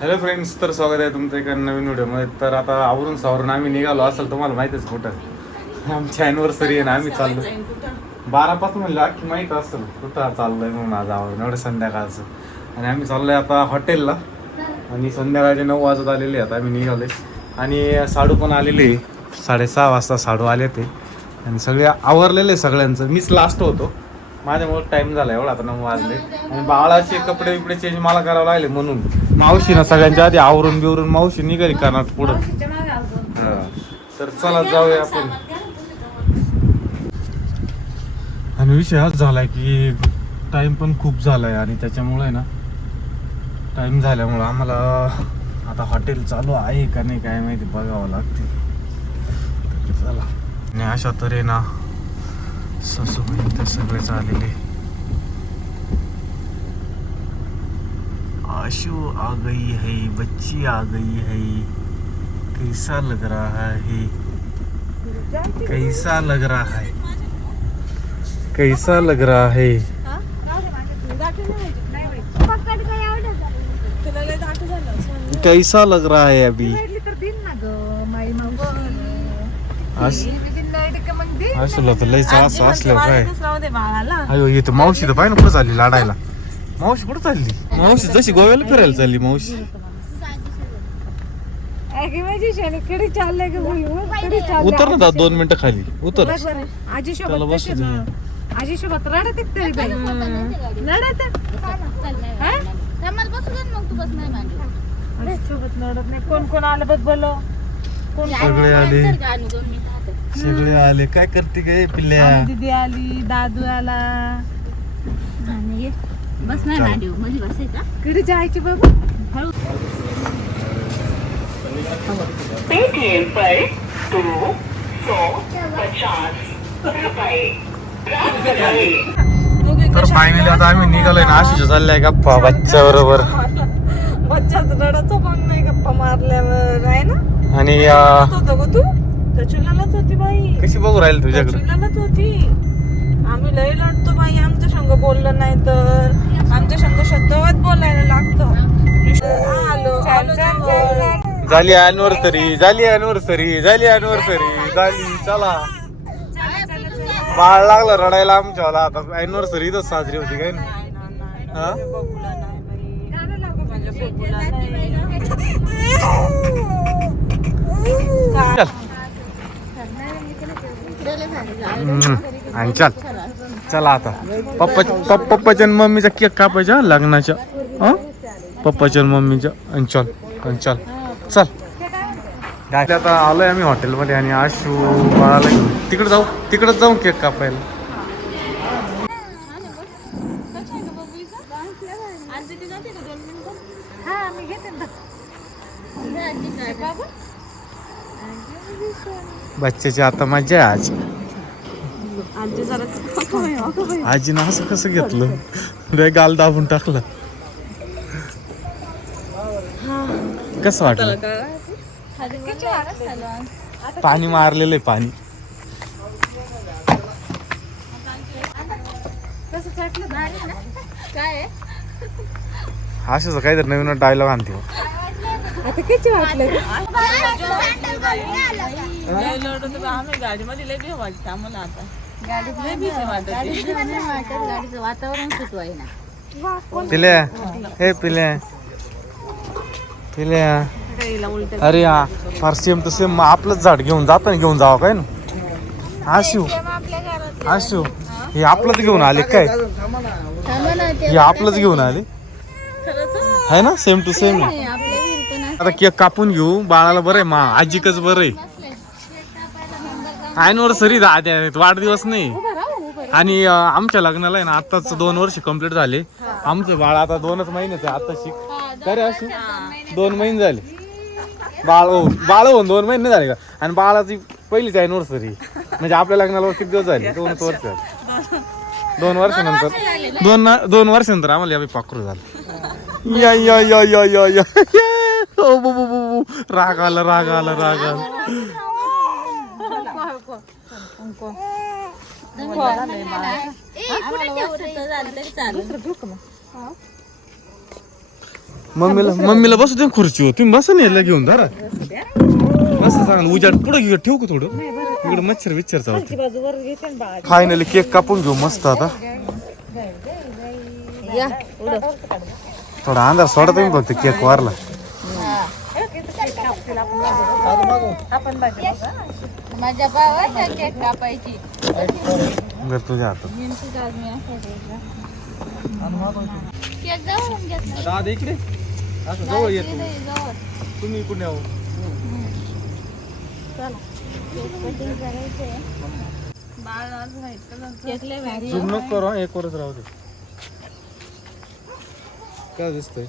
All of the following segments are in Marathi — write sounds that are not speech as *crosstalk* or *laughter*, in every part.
हॅलो फ्रेंड्स तर स्वागत आहे तुमचं एका नवीन व्हिडिओमध्ये. तर आता आवरून सावरून आम्ही निघालो. असेल तुम्हाला माहितीच कुठं. आमची अॅनिव्हर्सरी आहे ना आम्ही चाललो बारापासून म्हणलं अख्खी माहीत असेल कुठं चाललोय म्हणून आज आवरून. एवढं संध्याकाळचं. आणि आम्ही चाललोय आता हॉटेलला. आणि संध्याकाळचे नऊ वाजत आलेले आता आम्ही निघालोय. आणि साडू पण आलेले आहे. साडेसहा वाजता साडू आले ते. आणि सगळे आवरलेले सगळ्यांचं. मीच लास्ट होतो. माझ्यामुळे टाइम झाला एवढा आता नऊ वाजले. आणि बाळाचे कपडे बिपडे चेंज मला करावं लागले म्हणून. मावशी ना सगळ्यांच्या आधी आवरून बिवरून मावशी निघाली करणार पुढं. हा. तर चला जाऊया आपण. आणि विषय हाच झालाय की टाइम पण खूप झालाय आणि त्याच्यामुळे ना टाइम झाल्यामुळं आम्हाला आता हॉटेल चालू आहे का नाही काय माहिती बघावं लागते. तर चला. आणि अशा तऱ्हे ना सासूबाई ते सगळेच आलेले आशू आ गई है बच्ची आ गई है कैसा लग रहा है? कैसा लग रहा है? कैसा लग रहा है? कैसा लग रहा है अभी? असलं तर लयच असं असल्यावर काय? अयो मावशी तर पाहिजे कुठं चालली लाडायला? मावशी कुठं चालली? मावशी जशी गोव्याला फिरायला चालली मावशी. उतर ना दादा, दोन मिनिटं खाली. उतर. आजी त्याला सोबत बसू. मग? आजी सोबत रडत तरी बाई. रडत आजी सोबत रडत नाही कोण कोण आलं बघ बोलो सगळे आले? सगळे आले. काय करते गे पिल्ल्या? आली दीदी आली दादू आला. बसमध्ये बसायचा किती जायची बाबा. पेटीएम पर दो सौ पचास रुपए प्राप्त करें। तर फायनली आता आम्ही निघालोय ना आशिष चाललाय गप्पा बच्च्या बरोबर. *laughs* बच्चाच रडायचं पण नाही गप्पा मारल्यावर आहे ना? आणि होतो ग तू? कचुलालाच होती बाई. कशी बघू राहील तुझ्याकडे? कचुलालाच होती. आम्ही लय लढतो बाई आमच्या संग बोललं नाही तर. आमच्या संग सतत बोलायला लागतं. झाली अॅनिव्हर्सरी झाली अॅनिव्हर्सरी झाली अॅनिव्हर्सरी झाली चला. बाळ लागलं रडायला आमच्याला आता अॅनिव्हर्सरी इथंच साजरी होती काय ना नाही ना, नाही. ना. हा? बघूला नाही बाई. माझ्या बघूला नाही. चल हम्म, आणि चल. चला आता. पप्पा पप्पा पप्पाच्या मम्मीचा केक कापायचा लग्नाच्या. हं? पप्पाच्या आणि मम्मीच्या. आणि चल. आणि चल. चल. काय आता आलोय आम्ही हॉटेलमध्ये आणि आशू बाळाला घेऊन. तिकडे जाऊ तिकडे जाऊ केक कापायला. बच्च्याची आता मजा आहे आज. आजी जरा आजीनं असं कसं घेतलं? लय गाल दाबून टाकलं. कसं वाटलं? पाणी मारलेलं आहे पाणी. काय असंच काहीतरी नवीन डायलॉग आणते हो. आता किती वाटलं? आम्ही गाडीमध्ये लय आम्हाला आता गाडीत लय वाटत गाडीचं वातावरण सुटवाय ना पिल्या? हे पिल्या. पिल्या. अरे हा फार सेम तर सेम आपलंच झाड घेऊन जाताना घेऊन जावं काय ना? आशू. आशू. हे आपलंच घेऊन आले काय? हे आपलंच घेऊन आले. है ना? सेम टू सेम आता केक कापून घेऊ. बाळाला बरं आहे मा. आजीकच बरं आहे. अॅनिव्हर्सरी आद्या वाढदिवस नाही. आणि आमच्या लग्नाला आहे ना आताच दोन वर्ष कंप्लीट झाले. आमचे बाळ आता दोनच महिन्याचे आता शिक खरे रे दोन महिने झाले. बाळ हो बाळ होऊन दोन महिने झाले का? आणि बाळाची पहिलीच अॅनिव्हर्सरी म्हणजे आपल्या लग्नाला किती दिवस झाले? दोनच वर्ष झाले. दोन वर्षानंतर. दोन दोन वर्षानंतर आम्हाला यावेळी पाखरू झालं. या या या या या या. हो, ओ बु बु बु बु. राग आला राग आला राग आला. मम्मीला मम्मीला बसू दे खुर्चीवर तुम्ही बसा नाही याला घेऊन धरा. मस्त चांगलं. उजाड पुढे घेऊ ठेवू का थोडं? इकडे मच्छर विच्छर चालतो फायनली केक कापून घेऊ मस्त आता. थोडा अंधार सोडा तुम्ही फक्त केक वारला. माझ्या भावाचा केक कापायची घर तुझ्या. केक जवळून घेतला दादा इकडे असं जवळ येतो जवळ तुम्ही इकडे यावं चला केक कटिंग करायचंय बाळ आज व्हाईट कलरचं केक लय भारी झूम नको करू एक वरच राहू दे काय दिसतंय?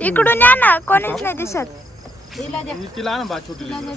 इकडून या ना कोणीच नाही दिसत. तिला द्या बा छोटी तिला द्या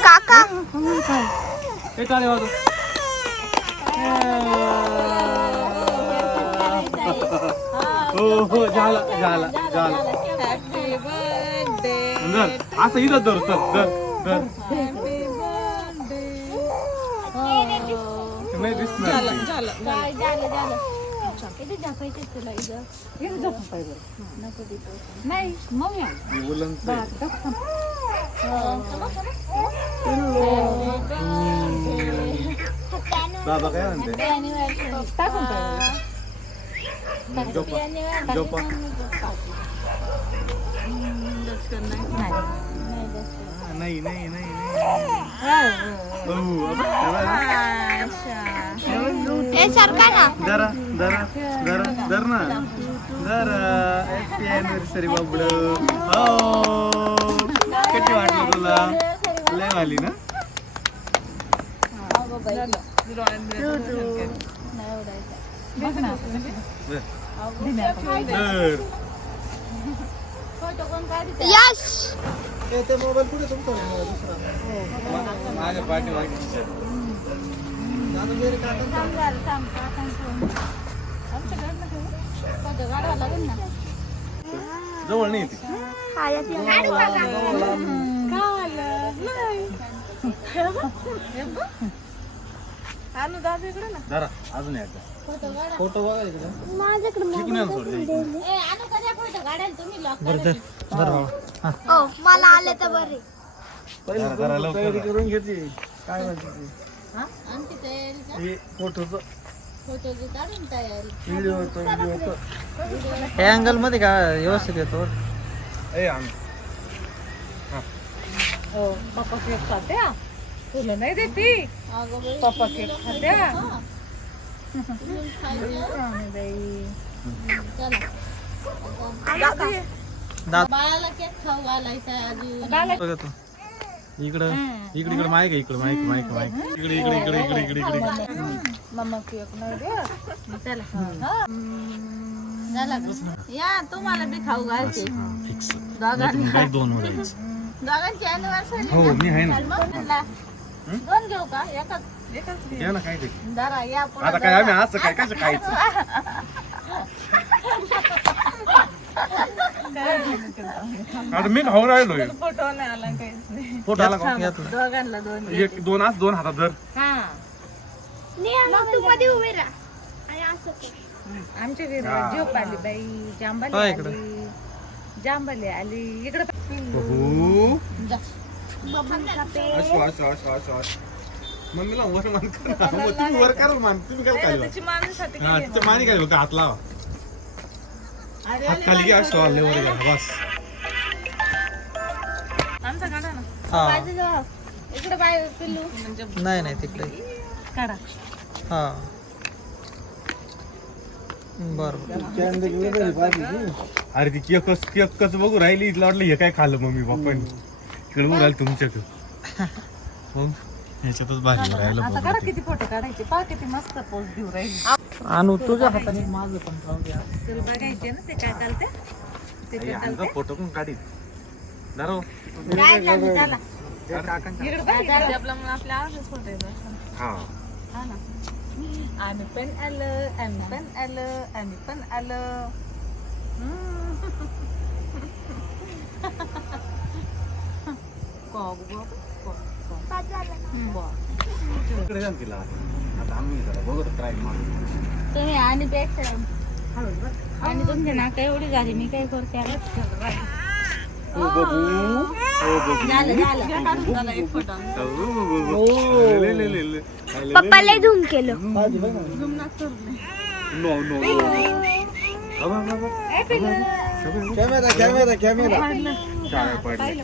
काका. हो हो झाला झाला झाला. हॅपी बर्थडे धर असं इथं धर चल धर धर नाही दिसणार ते. झालं काय झालं झालं इथे झापायचे तुला इथं नको तिथं नाही मग या हे उलनचं आहे. दादा काय म्हणते झोपा झोपा नाही नाही नाही नाही हो, ए सरका ना दरा दरा दरा दर ना दरा हॅपी अॅनिव्हर्सरी बाबड हो. कशी वाटली तुला? लय वाली ना? काढते यश! माझ्या थांब झालं थांब. काकांचं फोटो काढावा लागेल ना? जवळ नाही ती. आणू दादा इकडे ना. अजून एकदा. फोटो बघा इकडे. ओ मला आले तर बरे. दरा, दरा, लवकर आमची तयारी का? हे फोटोचं. फोटोची काढून तयारी. हे अँगलमध्ये का व्यवस्थित येतो? ए हो. पप्पा केक तुला नाही देती? पप्पा केक खात्या? तुम्ही खायचं चला बाळाला केक खाऊ घालायचा अजून बघा तू. इकडं इकडे इकडे माईक आहे इकडे माईक माईक माईक इकडे इकडे इकडे इकडे इकडे इकडे. मम्मा केक नाही दे चला झाला का? या तुम्हाला बी खाऊ घालते. दोन. दोघांची अॅनिव्हर्सरी हो मी आहे ना. दोन घेऊ का? एकच. घ्या ना काय ते जरा या पुढं आता काय आम्ही असं काय? कसं खायचं? आता मी खाऊन राहिलो फोटो नाही आला काहीच नाही. फोटो आला का? दोघांना दोन एक दोन आज दोन हातात धर. हा. मग तू मध्ये उभे राहा. आणि असं कर. आमच्या घरी झोप आली बाई जांबाली हा, इकडं. आली जांबाली आली इकडे. जा. असो असो असो असो असो मम्मीला वर मान करा मग तुम्ही वर करा मान. तुम्ही काय खाली त्याची माणूसाठी हा तिच्या मानी काय बघा हात लावा. हात खाली घ्या असो आले वर घ्या बस. आमचा काढा ना. हा. बाजू जाऊ. इकडे बाय पिल्लू. म्हणजे नाही नाही तिकडे. काढा. हा. बर. अरे ती केकच केकच बघू राहिली. इथलं वाटलं हे काय खाल्लं मम्मी पप्पांनी. इकडे राहिलं तुमच्याकडे. *laughs* मग ह्याच्यातच राहिलं आता किती फोटो काढायचे. पहा किती मस्त पोज देऊ राहील. आणू तुझ्या हाताने. माझं पण राहू द्या. तुला बघायचे ना ते काय चालते ते काय चालते फोटो पण इकडे बघ. आपला मग आपल्या आवाजच फोटो येतो. हा. हा ना. आम्ही पण आलं आम्ही पण आलं आम्ही पण आलं. कॉक बॉक, कॉक, कॉक. इकडे जा तिला आता आम्ही जरा बघत ट्राय मारू तुम्ही आणि पेक्षा आणि तुमची नाका एवढी झाली मी काय करते आता? झालं झालं एक फ़ोटो ले, ले, ले, ले. पप्पा लय झूम केलं नो नो अबा. कॅमेरा कॅमेरा कॅमेरा शाळा पडली.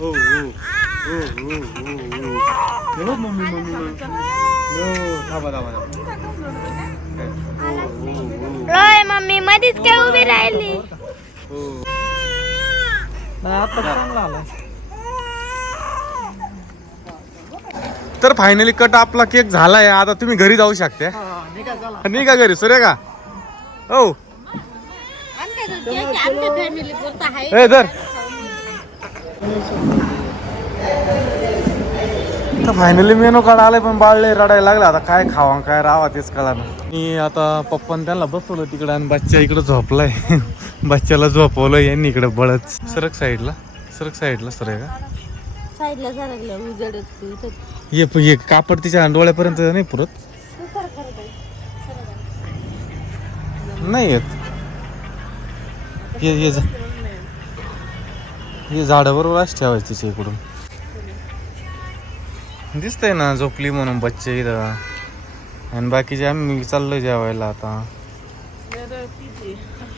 हो, हो. हो, हो, हो, हो. हे. बघ, मम्मी मम्मी मम्मी. हो, थांबा, थांबा, थांबा. हो, हो, हो, रोय मम्मी मध्येच काय उभी राहिली? हो. नाही आता चांगला आला. तर फायनली कट आपला केक झालाय. आता तुम्ही घरी जाऊ शकता नाही का घरी सूर्य का? हो. ए धर. तर फायनली मेनू कार्ड आलाय पण बाळले रडायला लागला. आता काय खावा काय राहावा तेच कळा ना मी आता पप्पान त्यांना बसवलं तिकडं आणि बच्चा इकडं झोपलाय. *laughs* बच्च्याला झोपवलं यांनी इकडे बळच. सरक साईडला सरक साईडला सर का? ये ये कापड तिच्या डोळ्यापर्यंत नाही पुरत? नाही येत. ये ये जा. हे झाडाबरोबर अशी ठेवायची तिच्या इकडून. दिसतंय ना झोपली म्हणून बच्चे इथं. आणि बाकीचे आम्ही चाललोय जेवायला आता.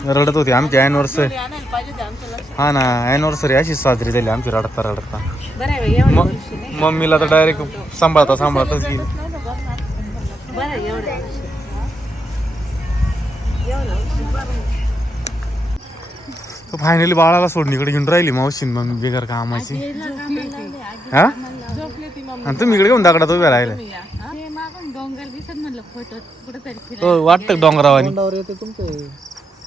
रडत होती आमची अॅनिव्हर्सरी हा ना अॅनिव्हर्सरी अशीच साजरी झाली आमची रडता रडता. मम्मीला तर डायरेक्ट सांभाळता सांभाळताच गेली. बरं तर फायनली बाळाला सोडून इकडे घेऊन राहिली मावशीन मग बेकार कामाची. हा? आणि तुम्ही इकडे घेऊन दागडात उभ्या राहिले. हो? वाटतं डोंगरावानी. तोंडावर येते तुमचे.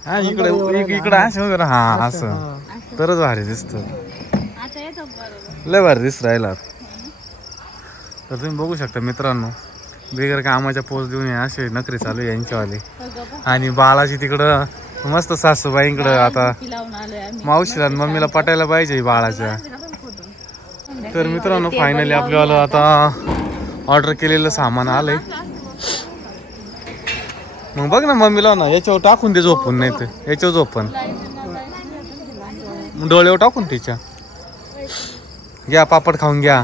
हा इकडे इक- इकडे असं उभं. हा असं तरच भारी दिसत. आता येतो बरोबर. लय भारी दिसत राहिला. तर तुम्ही बघू शकता मित्रांनो बेगर कामाच्या पोच देऊन असे नखरे चालू यांच्यावाले. आणि बाळाची तिकडं मस्त सासूबाईंकडं आता लावून आलोय आम्ही. मावशीला आणि मम्मीला पटायला पाहिजे बाळाच्या तर मित्रांनो फायनली आपल्याला आता ऑर्डर केलेलं सामान आलंय. मग बघ ना मम्मीला ना याच्यावर टाकून दे झोपून नाही तर याच्यावर झोपून. डोळ्यावर टाकून तिच्या. घ्या पापड खाऊन घ्या.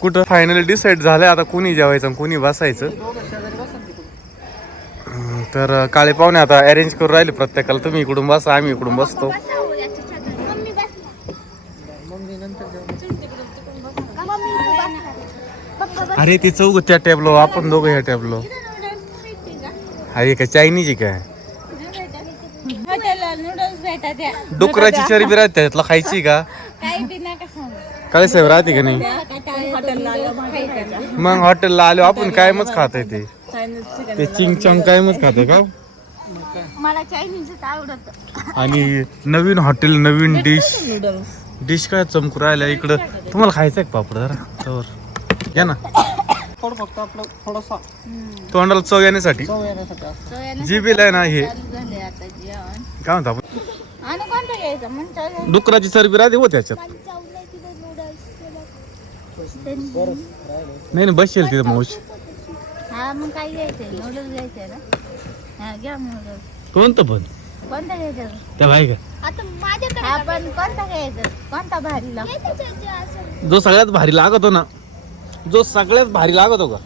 कुठं? फायनली डिसाईड झालंय आता कोणी जेवायचं कोणी बसायचं. तर काळे पाहुणे आता अरेंज करून राहिले प्रत्येकाला. तुम्ही इकडून बसा आम्ही इकडून बसतो. बस अरे ती चौघ त्या टेबलो आपण दोघं ह्या टेबलो अरे काय चायनीज आहे काय डुकराची चरबी राहते त्यातला खायची का? काळे साहेब राहते का नाही? मग हॉटेलला आलो आपण कायमच खात ते. चायनीज चिकन ते चिंग चंग कायमच खात का? मला चायनीजच आवडत. आणि नवीन हॉटेल नवीन डिश नूडल्स डिश काय चमकू राहिल्या इकडं? तुम्हाला खायचं आहे का पापड जरा? तवर घ्या ना. थोडं फक्त आपलं थोडासा. तोंडाला चव येण्यासाठी. चव येण्यासाठी असतं. जिबीला आहे ना हे. झाले आता जेवण. काय म्हणतो आपण? आणि कोणतं घ्यायचं? म्हणतो डुकराची चरबी राहते हो त्याच्यात. नाही नाही बसेल तिथं मावशी. हा मग काय घ्यायचंय? नूडल्स घ्यायचंय ना? हा घ्या नूडल्स कोणतं पण? कोणतं घ्यायचं? त्या बाई का? आता माझ्याकडे हा पण कोणता घ्यायचं? कोणता भारी लागतो? घे त्याच्या असं. जो सगळ्यात भारी लागतो ना जो सगळ्यात भारी लागतो का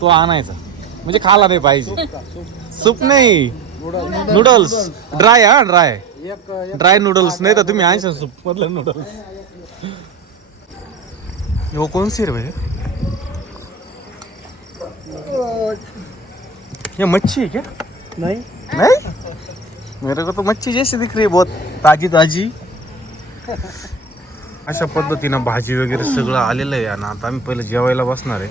तो आणायचा. म्हणजे खाला नाही पाहिजे. सूप नाही. नूडल्स ड्राय हा ड्राय एक ड्राय नूडल्स नाही तर तुम्ही आणशा सूप मधलं नूडल्स हो कौन सी रे भाई ये मच्छी है क्या नाही. नहीं? मेरे को तो मच्छी जैसी दिख रही है बहुत ताजी ताजी. अशा पद्धतीनं भाजी वगैरे सगळं आलेलं आहे आणि आता आम्ही पहिलं जेवायला बसणार आहे.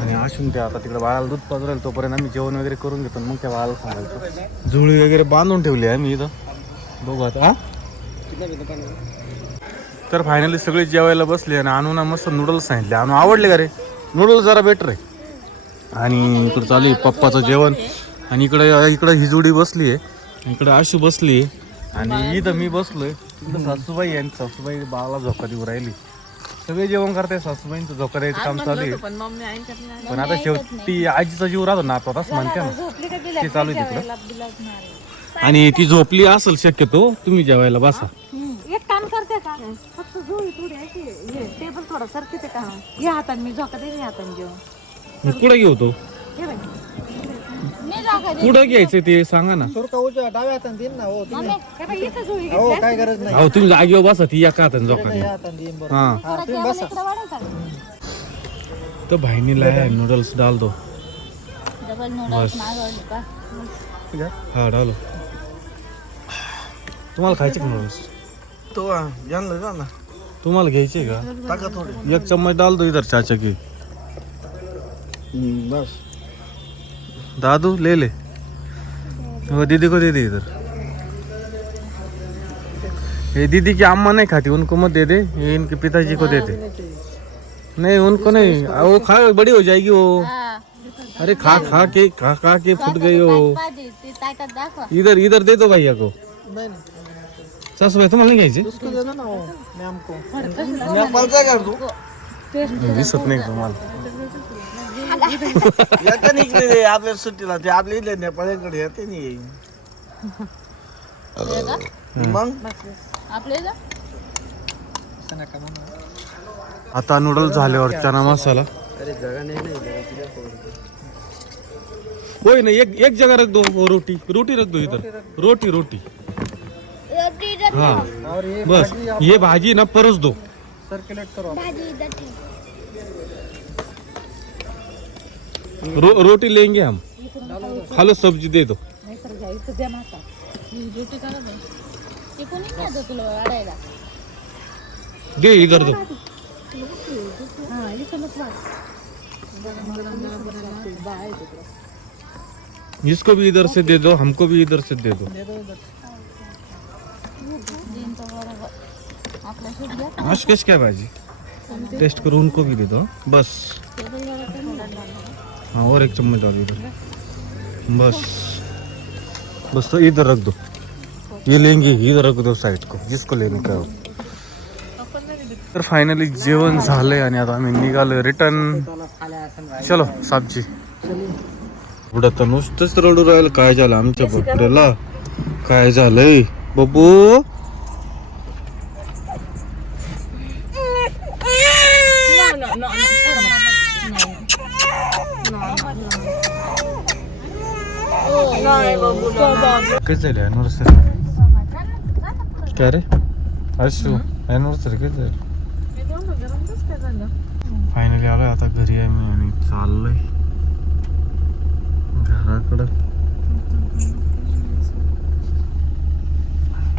आणि असून ते आता तिकडे बाळाला दूध पाजरेल तोपर्यंत आम्ही जेवण वगैरे करून घेतो आणि मग त्या बाळाला सांगायचं जुळी वगैरे बांधून ठेवली आहे आम्ही इथं. बघू आता हा? तर फायनली सगळे जेवायला बसले आणि आणून मस्त नूडल्स सांगितले. आणून आवडले का रे? नूडल्स जरा बेटर आहे. आणि इकडं चालू आहे पप्पाचं जेवण. आणि इकडे इकडं ही जोडी बसली आहे. इकडे आशू बसली आहे. आणि इथं मी बसलोय. इकडं सासूबाई आहे आणि सासूबाई बाळाला झोका देऊ राहिली. सगळे जेवण करते सासूबाईंचं. झोका द्यायचं काम चालू आहे. पण आता शेवटी आजीचा जीव राहतो ना आता असं म्हणते ना. ते चालू आहे तिकडं. आहे. आणि ती झोपली असेल शक्यतो तुम्ही जेवायला बसा. एक काम करते का? फक्त थोडी हे टेबल थोडा सरकी ते का? या हाताने मी झोका दे हाताने जेवण. कुठं घेऊ तो? हे कुठं घ्यायचं ते सांगा ना. सुरका उजव्या डाव्या हाताने देईन ना हो तुम्ही. हे हो काय गरज नाही. अहो तुम्ही जागेवर बसा ती एका हाताने झोका या हाताने देईन बरं. हा. हा तुम्ही बसा. इकडे वाढव का? तो बहिणी लाया नूडल्स डाल दो डबल बस. मागवली का? हा डालो. तुम्हाला खायचे का नूडल्स तो जा ना. तुम्हाला घ्यायचे का? टाका थोडे. एक चम्मच डाल दो इधर चाचा की बस। दादू ले ले। वो दीदी को दे दे इधर। ये दीदी की अम्मा नहीं खाती उनको मत दे दे ये इनके पिताजी को दे दे। नहीं उनको नहीं वो खा बड़ी हो जाएगी वो। अरे खा खा के खा खा के फुट गई हो। इधर इधर दे दो भैया को। नाही नाही सासूबाई तुम्हाला नाही घ्यायचे उसको दे दो ना हो मॅम को। मॅम मला कर तू दिसत नाही का तुम्हाला *laughs* येते निघले आपल्या सुट्टीला ते आपल्या इथले नेपाळीकडे येते नाही. मग. आता नूडल्स झाल्यावर चना मसाला अरे जगा नाही नाही कोई नहीं एक एक जगह रख दो वो रोटी. रोटी रख दो इधर. रोटी रोटी. हाँ. बस. ये भाजी ना परस दो. सर्क्युलेट करो रो, रोटी लेंगे हम। खा लो सब्ज़ी दे दो। दे इधर दो। इसको भी इधर से दे दो हमको भी इधर से दे दो। आज कैसे क्या भाजी टेस्ट करो उनको भी दे दो बस। हाँ और एक चम्मच डालो इधर बस. बस तो इधर रख दो। ये लेंगे इधर रख दो साइड को। जिसको लेने का हो। तर फायनली जेवण झालंय आणि आता आम्ही निघालो रिटर्न चलो साबजी पुढं तर नुसतंच रडू राहिलं. काय झालं आमच्या बकऱ्याला काय झालंय? बबू! झालं अॅनिव्हर्सरी काय रे अशू अॅनिव्हर्सरी काय झालं फायनली आलोय आता घरी आहे मी आणि चाललंय घराकडं